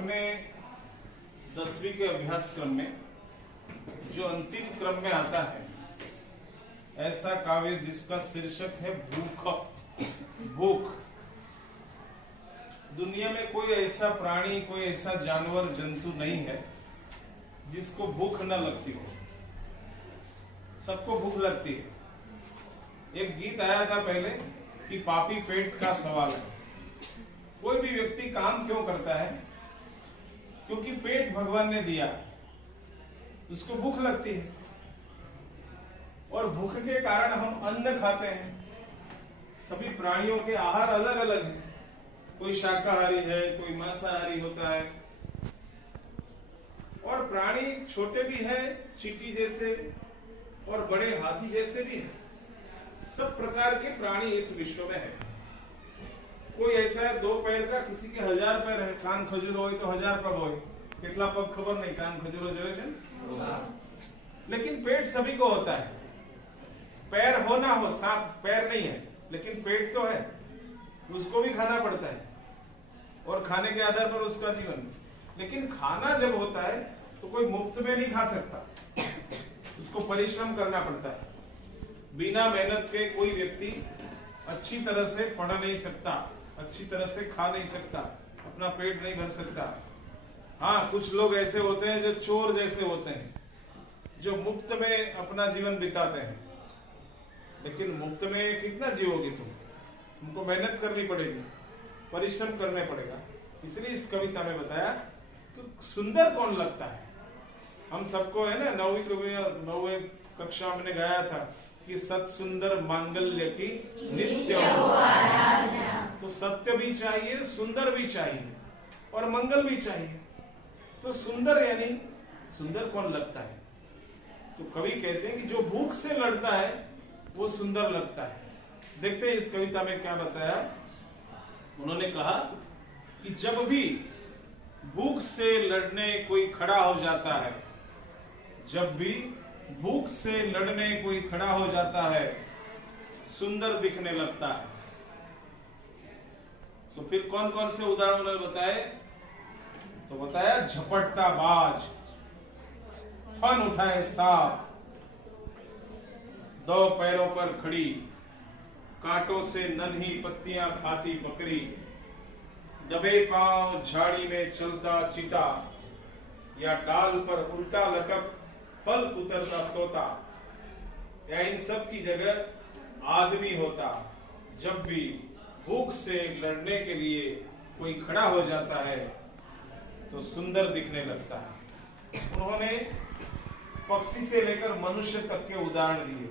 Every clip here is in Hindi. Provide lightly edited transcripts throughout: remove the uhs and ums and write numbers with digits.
अपने 10वीं के अभ्यास क्रम में जो अंतिम क्रम में आता है ऐसा काव्य जिसका शीर्षक है भूख। भूख। दुनिया में कोई ऐसा प्राणी, कोई ऐसा जानवर, जंतु नहीं है जिसको भूख न लगती हो। सबको भूख लगती है। एक गीत आया था पहले कि पापी पेट का सवाल है। कोई भी व्यक्ति काम क्यों करता है? क्योंकि पेट भगवान ने दिया, उसको भूख लगती है और भूख के कारण हम अन्न खाते हैं। सभी प्राणियों के आहार अलग अलग हैं। कोई शाकाहारी है, कोई मांसाहारी होता है और प्राणी छोटे भी है, चींटी जैसे, और बड़े हाथी जैसे भी है। सब प्रकार के प्राणी इस विश्व में है। कोई ऐसा है 2 पैर का, किसी के 1000 पैर है। कान खजूर हो तो 1000 पग हो, कितना पग खबर नहीं, कान खजूर जो। लेकिन पेट सभी को होता है। पैर हो ना हो, सांप पैर नहीं है लेकिन पेट तो है, उसको भी खाना पड़ता है और खाने के आधार पर उसका जीवन। लेकिन खाना जब होता है तो कोई मुफ्त में नहीं खा सकता, उसको परिश्रम करना पड़ता है। बिना मेहनत के कोई व्यक्ति अच्छी तरह से पढ़ नहीं सकता, अच्छी तरह से खा नहीं सकता, अपना पेट नहीं भर सकता। हाँ, कुछ लोग ऐसे होते हैं जो चोर जैसे होते हैं, जो मुफ्त में अपना जीवन बिताते हैं। लेकिन मुफ्त में कितना जियोगे तुम? तुमको मेहनत करनी पड़ेगी, परिश्रम करने पड़ेगा। इसलिए इस कविता में बताया कि सुंदर कौन लगता है। हम सबको है ना, 9वीं कक्षा में मैंने गाया था कि सत सुंदर मांगल्य की नित्य हो आराधना। तो सत्य भी चाहिए, सुंदर भी चाहिए और मंगल भी चाहिए। तो सुंदर यानी सुंदर कौन लगता है? तो कवि कहते हैं कि जो भूख से लड़ता है वो सुंदर लगता है। देखते हैं इस कविता में क्या बताया। उन्होंने कहा कि जब भी भूख से लड़ने कोई खड़ा हो जाता है, जब भी भूख से लड़ने कोई खड़ा हो जाता है, सुंदर दिखने लगता है। तो फिर कौन कौन से उदाहरण उन्होंने बताए? तो बताया झपटता बाज, फन उठाए सांप, 2 पैरों पर खड़ी, कांटों से नन्ही पत्तियां खाती बकरी, दबे पांव झाड़ी में चलता चीता, या डाल पर उल्टा लटक फल उतरता तोता, या इन सब की जगह आदमी होता। जब भी भूख से लड़ने के लिए कोई खड़ा हो जाता है तो सुंदर दिखने लगता है। उन्होंने पक्षी से लेकर मनुष्य तक के उदाहरण दिए।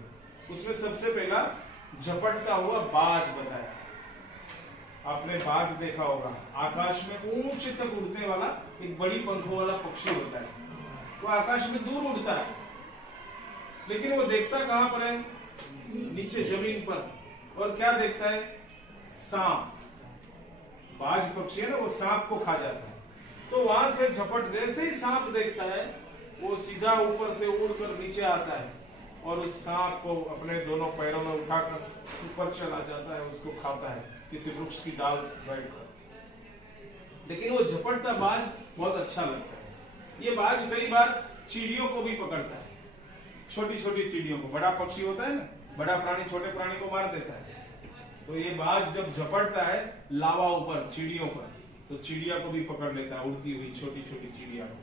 उसमें सबसे पहला झपटता हुआ बाज बताया। आपने बाज देखा होगा, आकाश में ऊंचे तक उड़ने वाला एक बड़ी पंखों वाला पक्षी होता है। वो आकाश में दूर उड़ता है, लेकिन वो देखता कहां पर है? नीचे जमीन पर। और क्या देखता है? सांप। बाज पक्षी है ना, वो सांप को खा जाता है। तो वहां से झपट, जैसे ही सांप देखता है वो सीधा ऊपर से उड़कर नीचे आता है और उस सांप को अपने दोनों पैरों में उठाकर ऊपर चला जाता है, उसको खाता है किसी वृक्ष की डाल बैठकर। लेकिन वो झपटता बाज बहुत अच्छा लगता है। ये बाज कई बार चिड़ियों को भी पकड़ता है, छोटी छोटी चिड़ियों को। बड़ा पक्षी होता है ना, बड़ा प्राणी छोटे प्राणी को मार देता है। तो ये बाज जब झपटता है लावा ऊपर चिड़ियों पर, तो चिड़िया को भी पकड़ लेता है, उड़ती हुई छोटी छोटी चिड़िया को।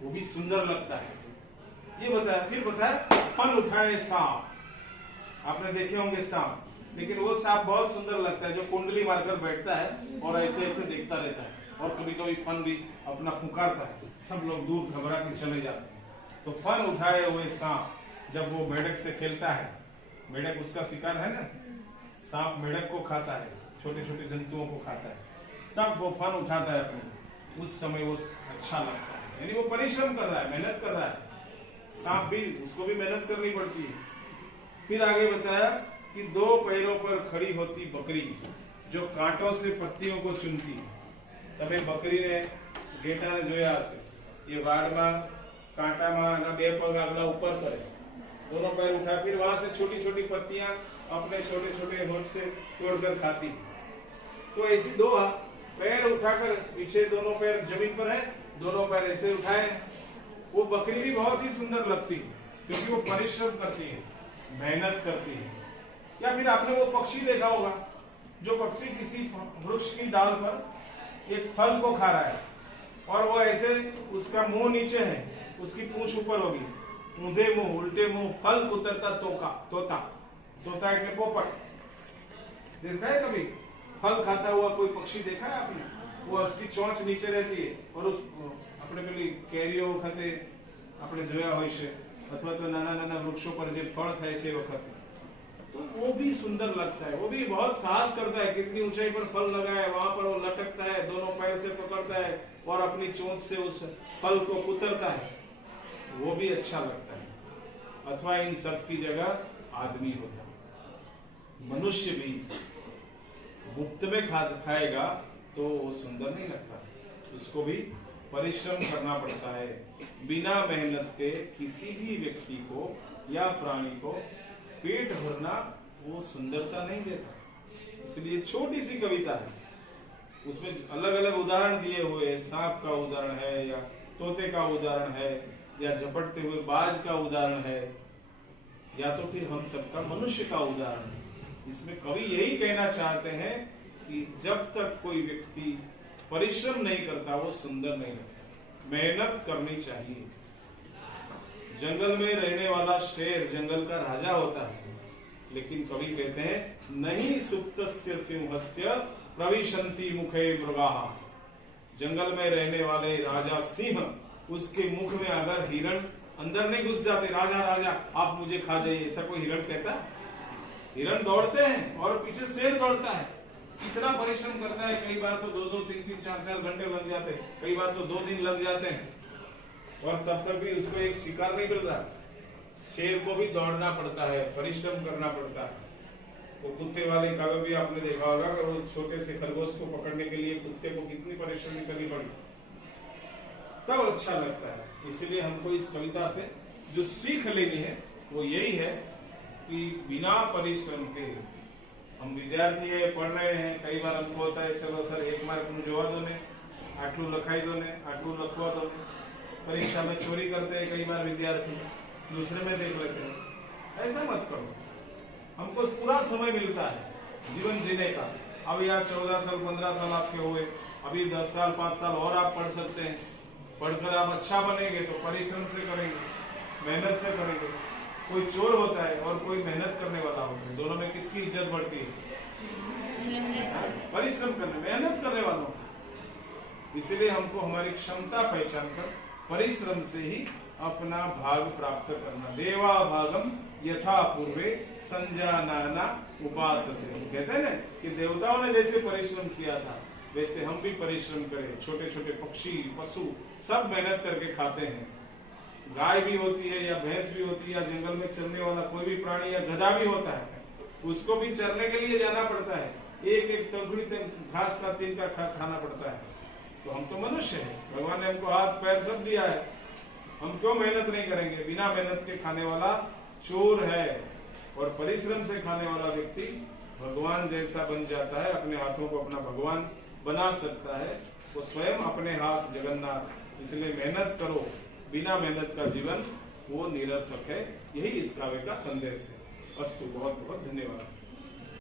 वो भी सुंदर लगता है। ये बताया। फिर बताया फन उठाए सांप। आपने देखे होंगे सांप, लेकिन वो सांप बहुत सुंदर लगता है जो कुंडली मारकर बैठता है और ऐसे ऐसे देखता रहता है और कभी कभी फन भी अपना फुकारता है। सब लोग दूर घबरा के चले जाते हैं। तो फन उठाए हुए सांप जब वो मेढक से खेलता है, मेढक उसका शिकार है ना, सांप मेढक को खाता है, छोटे छोटे जंतुओं को खाता है, तब वो फन उठाता है अपने, उस समय वो अच्छा लगता है। यानी वो परिश्रम कर रहा है, मेहनत कर रहा है। सांप भी, उसको भी मेहनत करनी पड़ती है। फिर आगे बताया कि 2 पैरों पर खड़ी होती बकरी जो कांटों से पत्तियों को चुनती है। तबे बकरी ने गेटा ने जोया हશે, ये वाड़ में कांटा में ना 2 पग आगला ऊपर करे, दोनों पैर उठा, फिर वहां से छोटी छोटी पत्तियां अपने छोटे छोटे होंठ से तोड़कर खाती। तो ऐसी 2 पैर उठाकर, पीछे दोनों पैर जमीन पर है, दोनों पैर ऐसे उठाए, वो बकरी भी बहुत ही सुंदर लगती है क्योंकि वो परिश्रम करती है, मेहनत करती है। या फिर आपने वो पक्षी देखा होगा, जो पक्षी किसी वृक्ष की डाल पर एक फल को खा रहा है और वो ऐसे, उसका मुंह नीचे है, उसकी पूंछ ऊपर होगी, ऊंधे मुंह उल्टे मुंह, फल कुतरता तोता એટલે पोपट। देखा है कभी फल खाता हुआ कोई पक्षी देखा है आपने? वो उसकी चोंच नीचे रहती है और उस આપણે પેલી કેરીઓ વખતે આપણે જોયા હોય છે, અથવા તો નાના નાના વૃક્ષો પર જે ફળ થાય છે વખતે, तो वो भी सुंदर लगता है। वो भी बहुत साहस करता है, कितनी ऊंचाई पर फल लगा है, वहां पर वो लटकता है, दोनों पैर से पकड़ता है और अपनी चोंच से उस फल को कुतरता है, वो भी अच्छा लगता है। अथवा इन सब की जगह आदमी होता है। मनुष्य भी मुफ्त में खाएगा तो वो सुंदर नहीं लगता, उसको भी परिश्रम करना पड़ता है। बिना मेहनत के किसी भी व्यक्ति को या प्राणी को पेट भरना वो सुंदरता नहीं देता। इसलिए छोटी सी कविता है, उसमें अलग अलग उदाहरण दिए हुए हैं। सांप का उदाहरण है, या तोते का उदाहरण है, या झपटते हुए बाज का उदाहरण है, या तो फिर हम सबका मनुष्य का उदाहरण है। इसमें कवि यही कहना चाहते हैं कि जब तक कोई व्यक्ति परिश्रम नहीं करता वो सुंदर नहीं लगता। मेहनत करनी चाहिए। जंगल में रहने वाला शेर जंगल का राजा होता है, लेकिन कवि कहते हैं नहीं सुप्तस्य सिंहस्य प्रविशन्ति मुखे मृगाः। जंगल में रहने वाले राजा सिंह, उसके मुख में अगर हिरण अंदर नहीं घुस जाते, राजा राजा आप मुझे खा जाइए, ऐसा कोई हिरण कहता? हिरण दौड़ते हैं और पीछे शेर दौड़ता है, इतना परिश्रम करता है। कई बार तो 2-2, 3-3, 4-4 घंटे लग जाते हैं, कई बार तो 2 दिन लग जाते हैं, और तब तक भी उसको एक शिकार नहीं मिल रहा। शेर को भी दौड़ना पड़ता है, परिश्रम करना पड़ता है। वो कुत्ते वाले काव्य भी आपने देखा होगा कि वो छोटे से खरगोश को पकड़ने के लिए कुत्ते को कितनी परिश्रम करनी पड़ी, तब अच्छा लगता है। इसलिए हमको इस कविता से जो सीख लेनी है वो यही है कि बिना परिश्रम के, हम विद्यार्थी है, पढ़ रहे हैं, कई बार हमको होता है चलो सर 1 मार्क નું જોવા દો ને, આટલું લખાઈ દો ને, આટલું લખવા દો ને। परीक्षा में चोरी करते हैं कई बार विद्यार्थी, दूसरे में देख लेते हैं। ऐसा मत करो, हमको पूरा समय मिलता है जीवन जीने का। अब यहाँ 14 साल 15 साल आपके हुए, अभी 10 साल 5 साल और आप पढ़ सकते हैं। पढ़कर आप अच्छा बनेंगे तो परिश्रम से करेंगे, मेहनत से करेंगे। कोई चोर होता है और कोई मेहनत करने वाला होता है, दोनों में किसकी इज्जत बढ़ती है? परिश्रम करने, मेहनत करने वालों। इसलिए हमको हमारी क्षमता पहचान कर परिश्रम से ही अपना भाग प्राप्त करना। देवा भागम यथा पूर्वे संजानाना उपासते। कहते हैं ना कि देवताओं ने जैसे परिश्रम किया था वैसे हम भी परिश्रम करें। छोटे छोटे पक्षी, पशु सब मेहनत करके खाते हैं। गाय भी होती है या भैंस भी होती है, या जंगल में चरने वाला कोई भी प्राणी या गधा भी होता है, उसको भी चरने के लिए जाना पड़ता है। एक एक तंगड़ी घास का तिनका खाना पड़ता है। तो हम तो मनुष्य हैं, भगवान ने हमको हाथ पैर सब दिया है, हम क्यों मेहनत नहीं करेंगे? बिना मेहनत के खाने वाला चोर है, और परिश्रम से खाने वाला व्यक्ति भगवान जैसा बन जाता है। अपने हाथों को अपना भगवान बना सकता है, वो स्वयं अपने हाथ जगन्नाथ। इसलिए मेहनत करो, बिना मेहनत का जीवन वो निरर्थक है। यही इस काव्य का संदेश है। अस्तु, बहुत बहुत धन्यवाद।